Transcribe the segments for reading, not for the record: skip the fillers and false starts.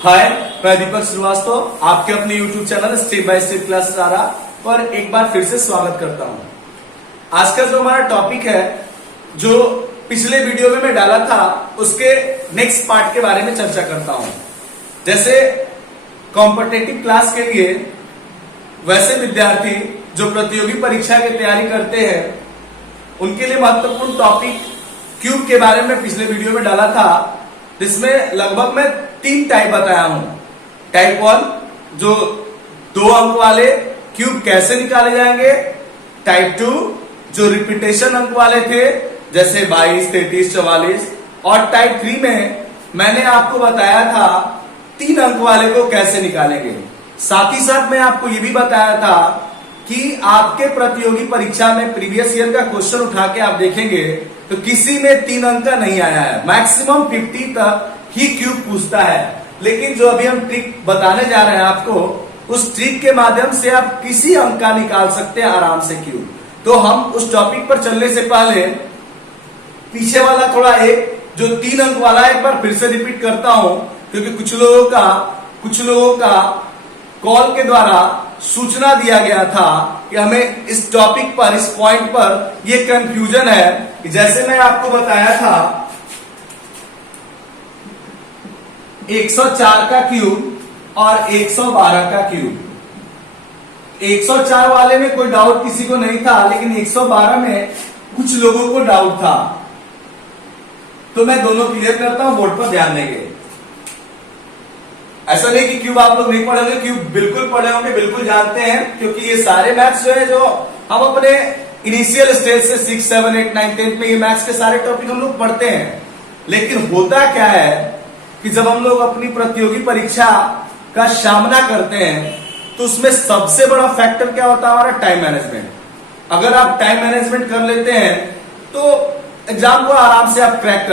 हाय, मैं दीपक श्रीवास्तव आपके अपने YouTube channel step by step class सारा पर एक बार फिर से स्वागत करता हूं। आज का जो हमारा टॉपिक है, जो पिछले वीडियो में मैं डाला था, उसके नेक्स्ट पार्ट के बारे में चर्चा करता हूं। जैसे कॉम्पिटिटिव क्लास के लिए वैसे विद्यार्थी जो प्रतियोगी परीक्षा की तैयारी करते हैं, उनके लिए महत्वपूर्ण टॉपिक क्यूब के बारे में पिछले वीडियो में डाला था, जिसमें लगभग मैं 3 टाइप बताया हूं। टाइप 1 जो 2 अंक वाले क्यूब कैसे निकाले जाएंगे, टाइप 2 जो रिपीटेशन अंक वाले थे जैसे 22, 33, 44, और टाइप 3 में मैंने आपको बताया था 3 अंक वाले को कैसे निकालेंगे। साथ ही साथ मैं आपको यह भी बताया था कि आपके प्रतियोगी परीक्षा में प्रीवियस ईयर का क्वेश्चन उठा के आप देखेंगे तो किसी में 3 अंक का नहीं आया है, मैक्सिमम 50 तक ही क्यूब पूछता है। लेकिन जो अभी हम ट्रिक बताने जा रहे हैं आपको, उस ट्रिक के माध्यम से आप किसी अंक का निकाल सकते हैं आराम से क्यूब। तो हम उस टॉपिक पर चलने से पहले पीछे वाला थोड़ा एक जो 3 अंक वाला एक बार फिर से रिपीट करता हूं, क्योंकि कुछ लोगों का कॉल के द्वारा सूचना दिया गया था कि हमें इस टॉपिक पर, इस पॉइंट पर ये कंफ्यूजन है कि जैसे मैं आपको बताया था 104 का क्यूब और 112 का क्यूब। 104 वाले में कोई डाउट किसी को नहीं था, लेकिन 112 में कुछ लोगों को डाउट था। तो मैं दोनों क्लियर करता हूं, बोर्ड पर ध्यान देंगे। ऐसा नहीं कि क्यूब आप लोग नहीं पढ़े होंगे, क्यूब बिल्कुल पढ़े होंगे, बिल्कुल जानते हैं, क्योंकि ये सारे मैथ्स जो है, जो हम अपने इनिशियल स्टेज से 6, 7, 8, 9, 10 में ये मैथ्स के सारे टॉपिक हम लोग पढ़ते हैं। लेकिन होता क्या है कि जब हम लोग अपनी प्रतियोगी परीक्षा का सामना करते हैं तो उसमें सबसे बड़ा फैक्टर क्या होता है, हमारा टाइम मैनेजमेंट। अगर आप टाइम मैनेजमेंट कर लेते हैं तो एग्जाम को आराम से आप क्रैक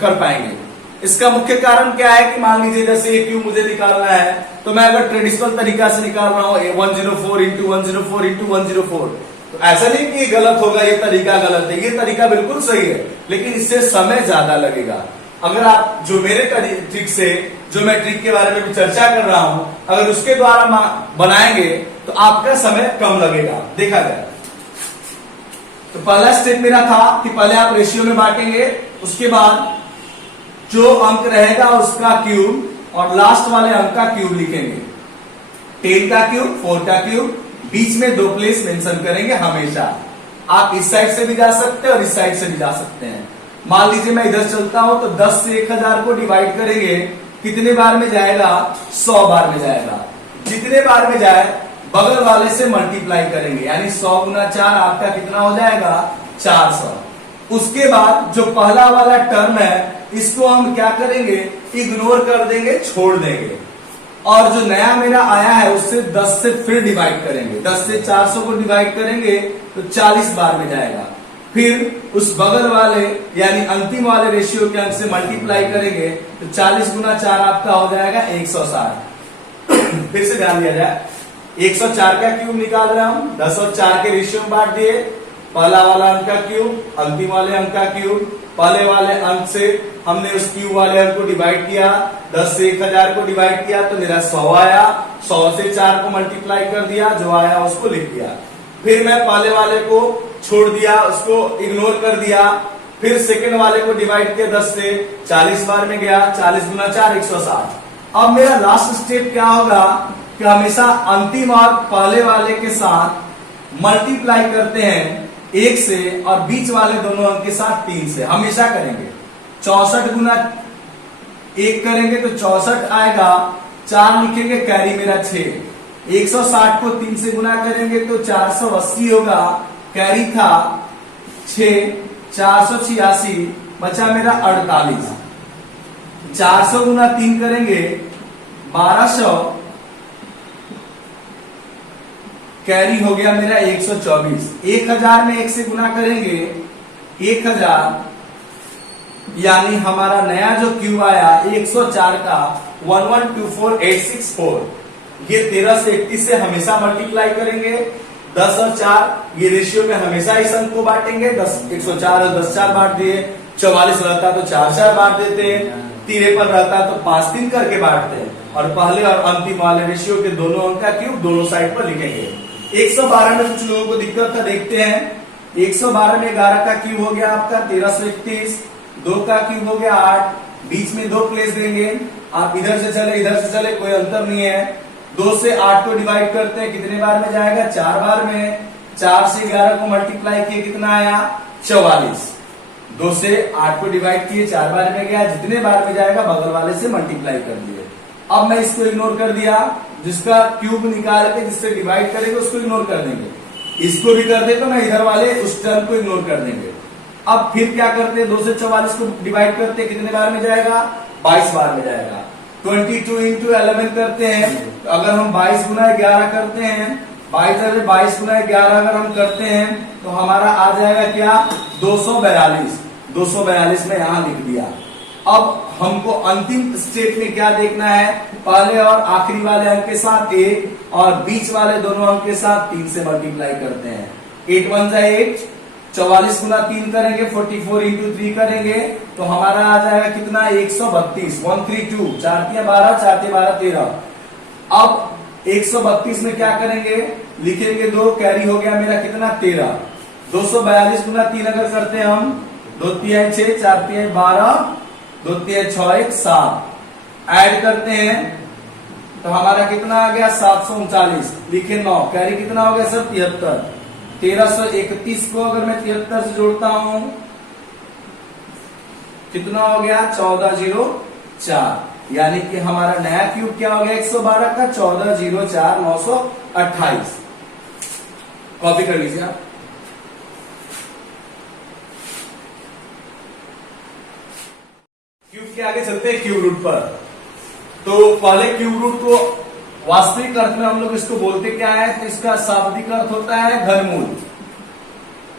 कर पाएंगे। इसका मुख्य कारण क्या है कि मान लीजिए जैसे ये क्यूब मुझे निकालना है, तो मैं अगर ट्रेडिशनल तरीका से निकाल रहा हूं 104 इंटू 104 इंटू 104, तो ऐसा नहीं कि ये गलत होगा, ये तरीका गलत है, ये तरीका बिल्कुल सही है, लेकिन इससे समय ज्यादा लगेगा। अगर आप जो मेरे ट्रिक से, जो मैं ट्रिक के बारे में भी चर्चा कर रहा हूं, अगर उसके द्वारा बनाएंगे तो आपका समय कम लगेगा। देखा जाए तो पहला स्टेप मेरा था कि पहले आप रेशियो में बांटेंगे, उसके बाद जो अंक रहेगा उसका क्यूब और लास्ट वाले अंक का क्यूब लिखेंगे। 10 का क्यूब, 4 का क्यूब, बीच में 2 प्लेस मेंशन करेंगे हमेशा। आप इस साइड से भी जा सकते हैं और इस साइड से भी जा सकते हैं। मान लीजिए मैं इधर चलता हूं तो 10 से 1000 को डिवाइड करेंगे, कितने बार में जाएगा, 100 बार में जाएगा। जितने बार में जाए बगल वाले से मल्टीप्लाई करेंगे, यानी 100 गुना 4 आपका कितना हो जाएगा, 400। उसके बाद जो पहला वाला टर्म है, इसको हम क्या करेंगे, इग्नोर कर देंगे, छोड़ देंगे। और जो नया मेरा आया है उससे 10 से फिर डिवाइड करेंगे, 10 से 400 को डिवाइड करेंगे तो 40 बार में जाएगा। फिर उस बगल वाले यानी अंतिम वाले रेशियो के अंक से मल्टीप्लाई करेंगे तो 40 गुना 4 आपका हो जाएगा 160। फिर से ध्यान दिया जाए, 104 का क्यूब निकाल रहा हूं, 10 और 4 के रेशियो में बांट दिए। पहला वाला अंक का क्यूब, अंतिम वाले अंक का क्यूब, पहले वाले अंक से हमने उस क्यूब वाले अंक को डिवाइड किया, 10 से 1000 को डिवाइड किया तो मेरा 100 आया, 100 से 4 को मल्टीप्लाई कर दिया, जो आया उसको लिख दिया। फिर मैं पहले वाले को छोड़ दिया, उसको इग्नोर कर दिया। फिर सेकंड वाले को डिवाइड किया, 10 से 40 बार में गया, 40 गुना 4 160। अब मेरा लास्ट स्टेप क्या होगा कि हमेशा अंतिम और पहले वाले के साथ मल्टीप्लाई करते हैं 1 से, और बीच वाले दोनों अंक के साथ 3 से हमेशा करेंगे। 64 गुना 1 करेंगे तो 64 आएगा, 4 लिखेंगे, कैरी मेरा 6। 160 को 3 से गुना करेंगे तो 480 होगा, कैरी था 6, 486, बचा मेरा 48। 400 गुना 3 करेंगे 1200, कैरी हो गया मेरा 124। 1000 में 1 से गुना करेंगे 1000, यानी हमारा नया जो क्यूब आया 104 का 1124864, ये 13 से 31 से हमेशा मल्टीप्लाई करेंगे। 10 और 4 ये रेशियो में हमेशा इस अंक को बांटेंगे, 104 और 10 4 बांट दिए। 44 रहता तो 4 4 बांट देते हैं, 53 रहता तो 5 3 करके बांटते हैं, और पहले और अंतिम वाले रेशियो के दोनों अंक का क्यूब दोनों साइड पर लिखेंगे। 112 में कुछ लोगों को दिक्कत था, देखते हैं। 112 में 11 का क्यूब हो गया आपका 1331, 2 का क्यूब हो गया 8, बीच में 2 प्लेस देंगे। आप इधर से चले कोई अंतर नहीं है। 2 से 8 को डिवाइड करते हैं, कितने बार में जाएगा? 4 बार में। 4 से 11 को मल्टीप्लाई किए, कितना आया? 44। 2 से 8 को डिवाइड किए, 4 बार में गया, जितने बार में जाएगा बगल वाले से मल्टीप्लाई कर दिए। अब मैं इसको इग्नोर कर दिया, जिसका क्यूब निकाल के जिससे डिवाइड करेंगे उसको इग्नोर कर देंगे। इसको भी कर दे तो मैं इधर वाले उस टर्म को इग्नोर कर देंगे। अब फिर क्या करते हैं? 2 से 44 को डिवाइड करते हैं, कितने बार में जाएगा? 22 बार में जाएगा। 22 इंटू 11 करते हैं, तो अगर हम 22 गुना 11 करते हैं, 22 गुना 11 अगर हम करते हैं तो हमारा आ जाएगा क्या? 242। 242 में यहां लिख दिया। अब हमको अंतिम स्टेप में क्या देखना है? पहले और आखिरी वाले अंक के साथ 1 और बीच वाले दोनों अंक के साथ 3 से मल्टीप्लाई करते हैं। 8 1 जा 8, 44 गुना 3 करेंगे, 44 इंटू 3 करेंगे तो हमारा आ जाएगा कितना? 132। 132, 4 तिया 12, 4 तिया 12 13। अब 132 में क्या करेंगे? लिखेंगे 2, कैरी हो गया मेरा कितना? 13। 242 गुना 3 अगर करते हैं हम, 2 तिया 6, 4 तिया 12, 2 तिया 6 1 7, ऐड करते हैं तो हमारा कितना आ गया? 739। लिखे 9, कैरी कितना हो गया सर? 73। 1331 को अगर मैं 73 से जोड़ता हूं कितना हो गया? 1404। यानी कि हमारा नया क्यूब क्या हो गया? 112 का 1404 928। कॉपी कर लीजिए आप। क्यूब के आगे चलते हैं क्यूब रूट पर। तो पहले क्यूब रूट को वास्तविक अर्थ में हम लोग इसको बोलते क्या है? तो इसका शाब्दिक अर्थ होता है घनमूल।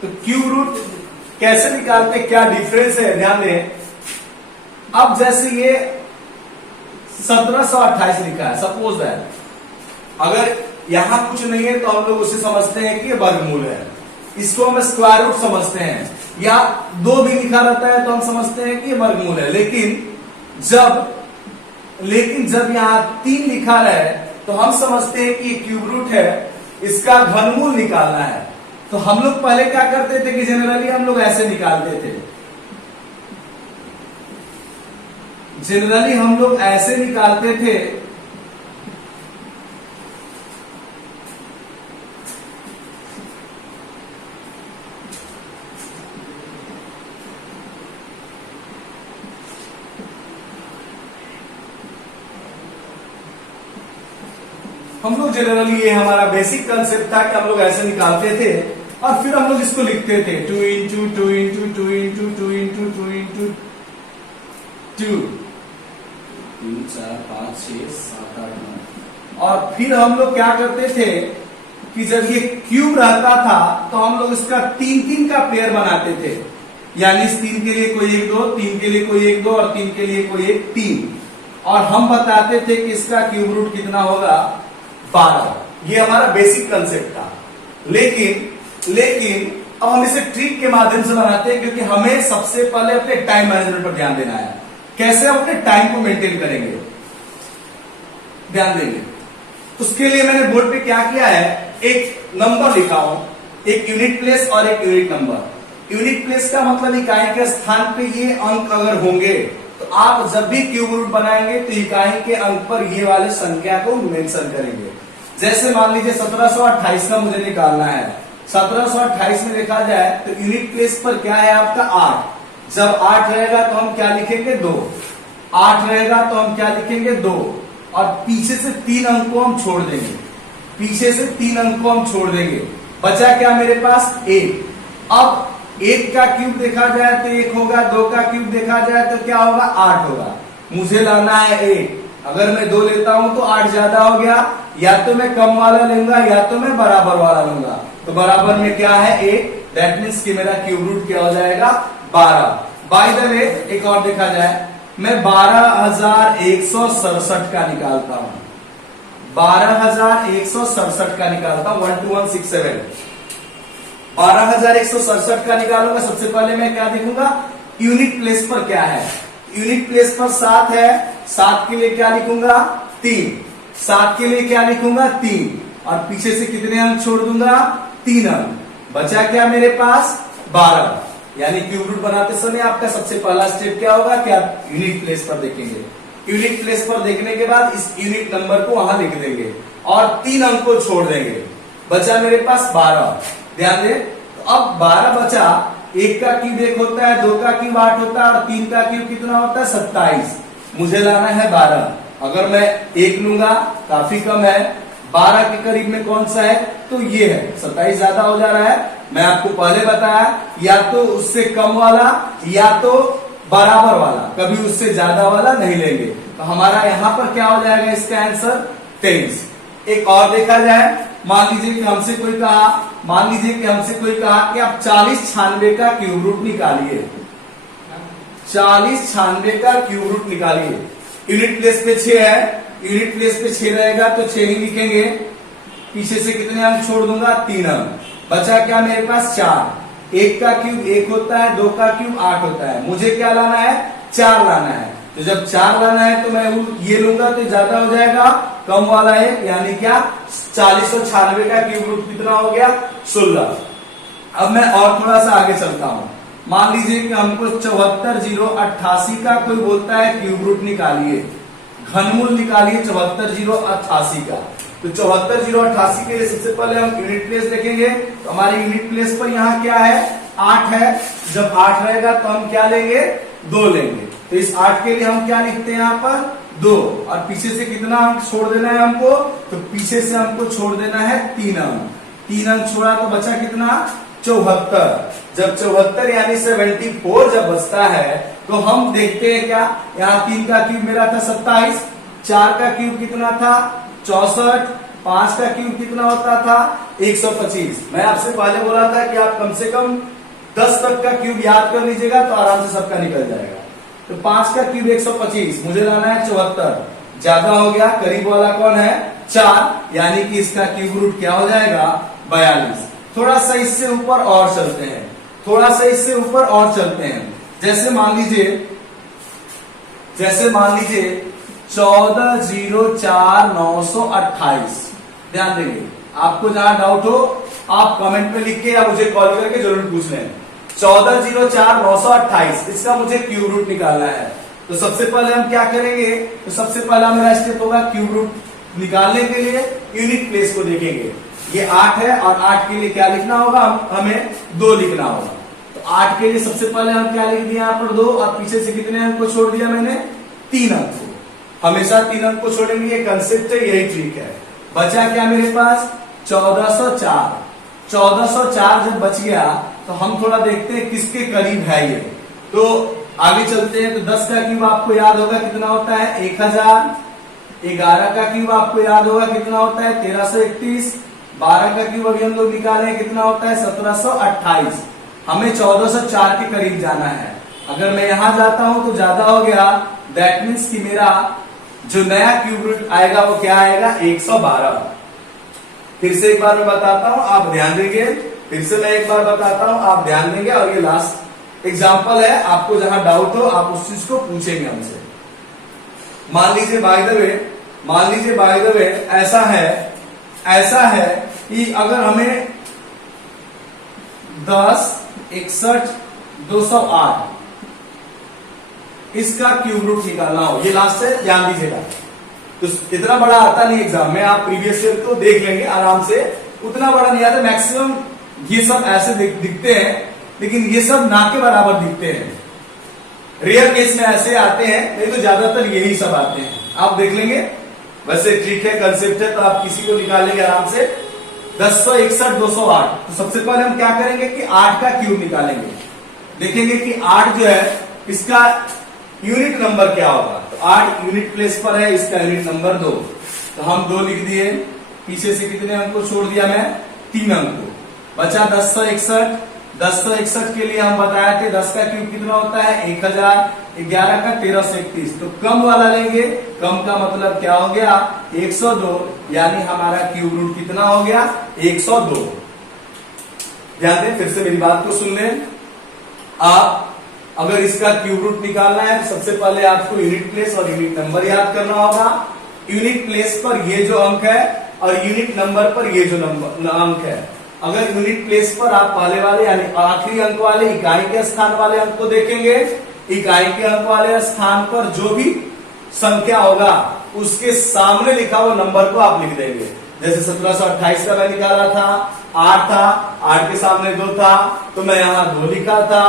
तो क्यूब रूट कैसे निकालते, क्या डिफरेंस है, ध्यान दें। अब जैसे ये 1728 लिखा है, सपोज है, अगर यहां कुछ नहीं है तो हम लोग उसे समझते हैं कि ये वर्गमूल है। इसको हम स्क्वायर रूट समझते हैं, या 2 भी लिखा रहता है तो हम समझते हैं कि ये वर्गमूल है। लेकिन जब यहां 3 लिखा रहे तो हम समझते हैं कि ये क्यूब रूट है, इसका घनमूल निकालना है। तो हम लोग पहले क्या करते थे कि जनरली हम लोग ऐसे निकालते थे। जनरली हम लोग ऐसे निकालते थे हम लोग जनरली, ये हमारा बेसिक कंसेप्ट था कि हम लोग ऐसे निकालते थे और फिर हम लोग इसको लिखते थे 2 into 2 into 2 into 2 into 2 into 2, 3 4 5 6 7 8 9। और फिर हम लोग क्या करते थे कि जब ये क्यूब रहता था तो हम लोग इसका 3-3 का पेयर बनाते थे। यानी इस 3 के लिए कोई 1 2, 3 के लिए कोई 1 2 और 3 के लिए कोई 1 3। और हम बताते थे कि इसका क्यूब रूट कितना होगा? 12। ये हमारा बेसिक कंसेप्ट था। लेकिन अब हम इसे ट्रिक के माध्यम से बनाते हैं, क्योंकि हमें सबसे पहले अपने टाइम मैनेजमेंट पर ध्यान देना है। कैसे हम अपने टाइम को मेंटेन करेंगे, ध्यान देंगे। उसके लिए मैंने बोर्ड पे क्या किया है, एक नंबर लिखा हूं, एक यूनिट प्लेस और एक यूनिट नंबर। यूनिट प्लेस का मतलब इकाई के स्थान पे ये अंक अगर होंगे तो आप जब भी क्यूब रूट बनाएंगे तो इकाई के अंक पर ये वाले संख्या को मेंशन करेंगे। जैसे मान लीजिए 1728 का मुझे निकालना है। 1728 में देखा जाए तो यूनिट प्लेस पर क्या है आपका? 8। जब 8 रहेगा तो हम क्या लिखेंगे? 2। 8 रहेगा तो हम क्या लिखेंगे? 2। और पीछे से 3 अंक को हम छोड़ देंगे। पीछे से 3 अंक को हम छोड़ देंगे। बचा क्या मेरे पास? 1। अब 1 का क्यूब देखा जाए तो 1 होगा, 2 का क्यूब देखा जाए तो क्या होगा? 8 होगा। मुझे लाना है 1। अगर मैं 2 लेता हूं तो 8 ज्यादा हो गया, या तो मैं कम वाला लूंगा या तो मैं बराबर वाला लूंगा। तो बराबर में क्या है? 1। दैट मीन्स कि मेरा क्यूब रूट क्या हो जाएगा? 12। बाय द वे एक और देखा जाए, मैं 12,167 का निकालता हूं। 12,167 का निकालता हूं। 1 2 1 6 7। 12,167 का निकालूंगा। सबसे पहले मैं क्या देखूंगा? यूनिट प्लेस पर क्या है। यूनिट प्लेस पर 7 है। 7 के लिए क्या लिखूंगा? 3। 7 के लिए क्या लिखूंगा 3 और पीछे से कितने अंक छोड़ दूंगा 3 अंक। बचा क्या मेरे पास 12। यानी क्यूब रूट बनाते समय आपका सबसे पहला स्टेप क्या होगा कि आप यूनिट प्लेस पर देखेंगे। यूनिट प्लेस पर देखने के बाद इस यूनिट नंबर को वहां लिख देंगे और 3 अंक को छोड़ देंगे। बचा मेरे पास 12। ध्यान दें, तो अब 12 बचा। 1 का क्यूब 1 होता है, 2 का क्यूब 8 होता है और 3 का क्यूब कितना होता है 27। मुझे लाना है 12। अगर मैं 1 लूंगा काफी कम है, 12 के करीब में कौन सा है तो ये है। 27 ज्यादा हो जा रहा है। मैं आपको पहले बताया या तो उससे कम वाला या तो बराबर वाला, कभी उससे ज्यादा वाला नहीं लेंगे। तो हमारा यहां पर क्या हो जाएगा इसका आंसर 23। एक और देखा जाए, मान लीजिए कि हमसे कोई कहा कि आप 40 96 का क्यूब रूट निकालिए। 40 96 का क्यूब रूट निकालिए। यूनिट प्लेस पे 6 है, यूनिट प्लेस पे 6 रहेगा तो 6 ही लिखेंगे। पीछे से कितने अंक छोड़ दूंगा 3 अंक। बचा क्या मेरे पास 4। 1 का क्यूब 1 होता है, 2 का क्यूब 8 होता है। मुझे क्या लाना है 4 लाना है। तो जब 4 लाना है तो मैं ये लूंगा तो ज्यादा हो जाएगा, कम वाला है यानी क्या 40 और 96 का क्यूब रूट कितना हो गया 16। अब मैं और थोड़ा सा आगे चलता हूं। मान लीजिए कि हमको 74088 का कोई बोलता है क्यूब रूट निकालिए, घनमूल निकालिए 74088 का। तो 74088 के लिए सबसे पहले हम यूनिट प्लेस देखेंगे। तो हमारे यूनिट प्लेस पर यहाँ क्या है 8 है। जब 8 रहेगा तो हम क्या लेंगे 2 लेंगे। तो इस 8 के लिए हम क्या लिखते हैं यहाँ पर 2 और पीछे से कितना अंक छोड़ देना है हमको, तो पीछे से हमको छोड़ देना है 3 अंक। 3 अंक छोड़ा तो बचा कितना 74। जब 74 यानी 74 जब बचता है तो हम देखते हैं क्या, यहाँ 3 का क्यूब मेरा था 27, 4 का क्यूब कितना था 64, 5 का क्यूब कितना होता था 125। मैं आपसे पहले बोला था कि आप कम से कम 10 तक का क्यूब याद कर लीजिएगा तो आराम से सबका निकल जाएगा। तो 5 का क्यूब 125, मुझे लाना है 74। ज्यादा हो गया, करीब वाला कौन है 4, यानी कि इसका क्यूब रूट क्या हो जाएगा 42। थोड़ा सा इससे ऊपर और चलते हैं, थोड़ा सा इससे ऊपर और चलते हैं। जैसे मान लीजिए 1404,928। ध्यान देंगे, आपको जहां डाउट हो आप कमेंट में लिख के या मुझे कॉल करके जरूर पूछ लें। 1404,928 इसका मुझे क्यूब रूट निकालना है। तो सबसे पहले हम क्या करेंगे, तो सबसे पहला मेरा स्टेप होगा क्यूब रूट निकालने के लिए यूनिट प्लेस को देखेंगे। ये 8 है और 8 के लिए क्या लिखना होगा हमें 2 लिखना होगा। तो 8 के लिए सबसे पहले हम क्या लिख दिया यहाँ पर 2 और पीछे से कितने अंक को छोड़ दिया मैंने 3 अंक को। हमेशा 3 अंक को छोड़ेंगे, ये कंसेप्ट है, यही ट्रिक है। बचा क्या मेरे पास 1404। 1404 जब बच गया तो हम थोड़ा देखते हैं किसके करीब है ये। तो आगे चलते हैं। तो 10 का क्यूब आपको याद होगा कितना होता है 1000। 11 का क्यूब आपको याद होगा कितना होता है 1331। 12 का क्यूब अभी हम लोग निकाले कितना होता है 1728। हमें 1404 के करीब जाना है। अगर मैं यहां जाता हूं तो ज्यादा हो गया, दैट मीन्स कि मेरा जो नया क्यूब रूट आएगा वो क्या आएगा 112। फिर से एक बार मैं बताता हूं, आप ध्यान देंगे। फिर से मैं एक बार बताता हूं, आप ध्यान देंगे। और ये लास्ट एग्जांपल है, आपको जहां डाउट हो आप उस चीज को पूछेंगे हमसे। मान लीजिए बाय द वे ऐसा है कि अगर हमें 10 61 208 इसका क्यूब रूट निकालना हो, ये लास्ट है, ध्यान दीजिएगा। तो इतना बड़ा आता नहीं एग्जाम में, आप प्रीवियस ईयर तो देख लेंगे आराम से, उतना बड़ा नहीं आता। मैक्सिमम ये सब ऐसे दिखते हैं, लेकिन ये सब ना के बराबर दिखते हैं। रेयर केस में ऐसे आते हैं, नहीं तो ज्यादातर यही सब आते हैं। आप देख लेंगे, वैसे ट्रिक है, कंसेप्ट है, तो आप किसी को निकालेंगे आराम से। 10 61 208। तो सबसे पहले हम क्या करेंगे कि 8 का क्यूब निकालेंगे। देखेंगे कि 8 जो है इसका यूनिट नंबर क्या होगा। तो 8 यूनिट प्लेस पर है, इसका यूनिट नंबर 2। तो हम 2 लिख दिए। पीछे से कितने अंक को छोड़ दिया मैं 3 अंक को। बचा 1061। 1061 के लिए हम बताए थे 10 का क्यूब कितना होता है 1000। 11 का 1331। तो कम वाला लेंगे, कम का मतलब क्या हो गया 102, यानी हमारा क्यूब रूट कितना हो गया 102। ध्यान दें, फिर से मेरी बात को सुन लें। आप अगर इसका क्यूब रूट निकालना है तो सबसे पहले आपको यूनिट प्लेस और यूनिट नंबर याद करना होगा। यूनिट प्लेस पर ये जो अंक है और यूनिट नंबर पर ये जो अंक है। अगर यूनिट प्लेस पर आप पहले वाले यानी आखिरी अंक वाले इकाई के स्थान वाले अंक को देखेंगे, इकाई के अंक वाले स्थान पर जो भी संख्या होगा उसके सामने लिखा हुआ नंबर को आप लिख देंगे। जैसे 1728 का मैं निकाला था, 8 था, 8 के सामने 2 था तो मैं यहाँ 2 लिखा था।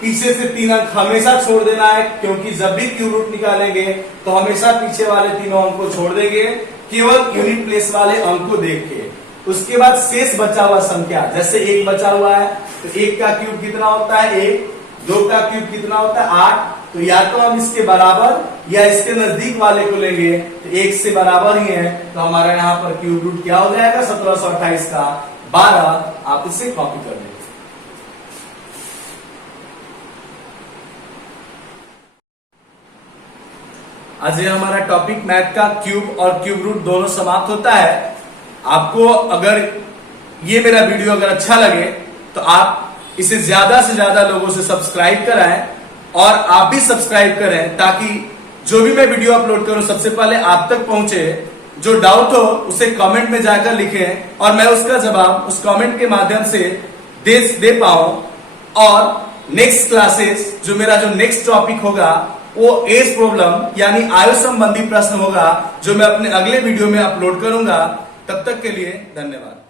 पीछे से 3 अंक हमेशा छोड़ देना है, क्योंकि जब भी क्यूब रूट निकालेंगे तो हमेशा पीछे वाले तीनों अंक को छोड़ देंगे, केवल यूनिट प्लेस वाले अंक को देख के। उसके बाद शेष बचा हुआ संख्या, जैसे 1 बचा हुआ है तो 1 का क्यूब कितना होता है 1, 2 का क्यूब कितना होता है 8, तो या तो हम इसके बराबर या इसके नजदीक वाले को लेंगे तो 1 से बराबर ही है, तो हमारा यहाँ पर क्यूब रूट क्या हो जाएगा 1728 का 12। आप इसे कॉपी कर लेंगे। आज ये हमारा टॉपिक मैथ का क्यूब और क्यूब रूट दोनों समाप्त होता है। आपको अगर ये मेरा वीडियो अगर अच्छा लगे तो आप इसे ज्यादा से ज्यादा लोगों से सब्सक्राइब कराएं और आप भी सब्सक्राइब करें, ताकि जो भी मैं वीडियो अपलोड करूं सबसे पहले आप तक पहुंचे। जो डाउट हो उसे कमेंट में जाकर लिखें और मैं उसका जवाब उस कमेंट के माध्यम से दे पाऊं। और नेक्स्ट क्लासेस जो मेरा जो नेक्स्ट टॉपिक होगा वो एज प्रॉब्लम यानी आयु संबंधी प्रश्न होगा, जो मैं अपने अगले वीडियो में अपलोड करूंगा। तब तक के लिए धन्यवाद।